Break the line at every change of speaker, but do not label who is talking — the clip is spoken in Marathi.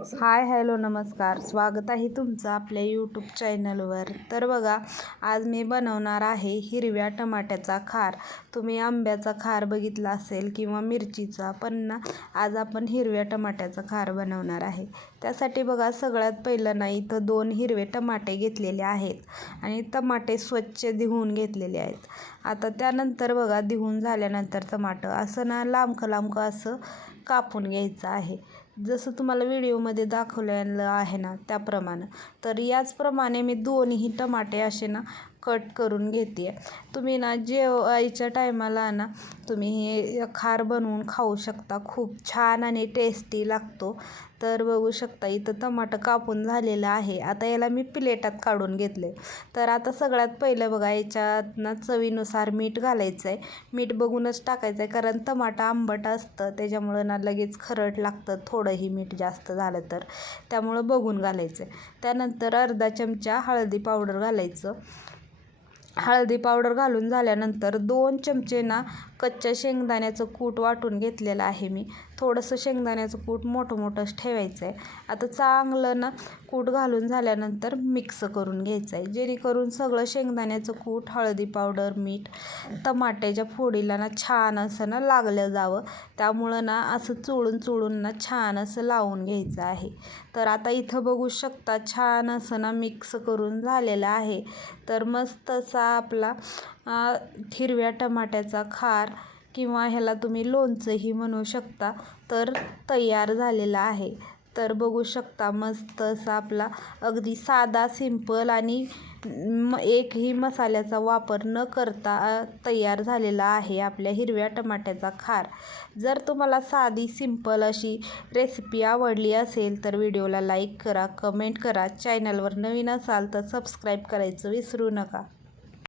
हाय हॅलो नमस्कार. स्वागत आहे तुमचं आपल्या यूट्यूब चॅनलवर तर बघा आज मी बनवणार आहे हिरव्या टमाट्याचा खार. तुम्ही आंब्याचा खार बघितला असेल किंवा मिरचीचा पण ना आज आपण हिरव्या टमाट्याचा खार बनवणार आहे. त्यासाठी बघा सगळ्यात पहिलं ना इथं दोन हिरवे टमाटे घेतलेले आहेत आणि टमाटे स्वच्छ धुवून घेतलेले आहेत. आता त्यानंतर बघा धुवून झाल्यानंतर टमाटं असं ना लांबकं लांबकं असं कापून घ्यायचं आहे. जसं तुम्हाला व्हिडिओमध्ये दाखवलेलं आहे ना त्याप्रमाणे. तर याचप्रमाणे मी दोन्ही टमाटे असे ना कट करून घेते आहे तुम्ही ना जेवायच्या टायमाला ना तुम्ही हे खार बनवून खाऊ शकता. खूप छान आणि टेस्टी लागतो. तर बघू शकता इथं टमाटं कापून झालेलं आहे. आता याला मी प्लेटात काढून घेतले. तर आता सगळ्यात पहिलं बघा याच्यात ना चवीनुसार मीठ घालायचं आहे मीठ बघूनच टाकायचं आहे कारण टमाटा आंबट असतं. त्याच्यामुळं ना लगेच खरट लागतं. थोडंही मीठ जास्त झालं तर. त्यामुळं बघून घालायचं आहे त्यानंतर अर्धा चमचा हळदी पावडर घालायचं. हळदी पावडर घालून झाल्यानंतर दोन चमचे ना कच्च्या शेंगदाण्याचं कूट वाटून घेतलेलं आहे मी. थोडंसं शेंगदाण्याचं कूट मोठं मोठंच ठेवायचं आहे आता चांगलं ना कूट घालून झाल्यानंतर मिक्स करून घ्यायचं आहे जेणेकरून सगळं शेंगदाण्याचं कूट हळदी पावडर मीठ टमाट्याच्या फोडीला ना छान असं ना लागलं जावं. त्यामुळं ना असं चोळून चोळून ना छान असं लावून घ्यायचं आहे. तर आता इथं बघू शकता छान असं ना मिक्स करून झालेलं आहे. तर मस्त असा आपला हिरव्या टमाट्याचा खार किंवा ह्याला तुम्ही लोणचंही म्हणू शकता तर तयार झालेला आहे. तर बघू शकता मस्त असा आपला अगदी साधा सिंपल आणि म एकही मसाल्याचा वापर न करता तयार झालेला आहे आपल्या हिरव्या टमाट्याचा खार. जर तुम्हाला साधी सिंपल अशी रेसिपी आवडली असेल तर व्हिडिओला लाईक करा कमेंट करा. चॅनलवर नवीन असाल तर सबस्क्राईब करायचं विसरू नका.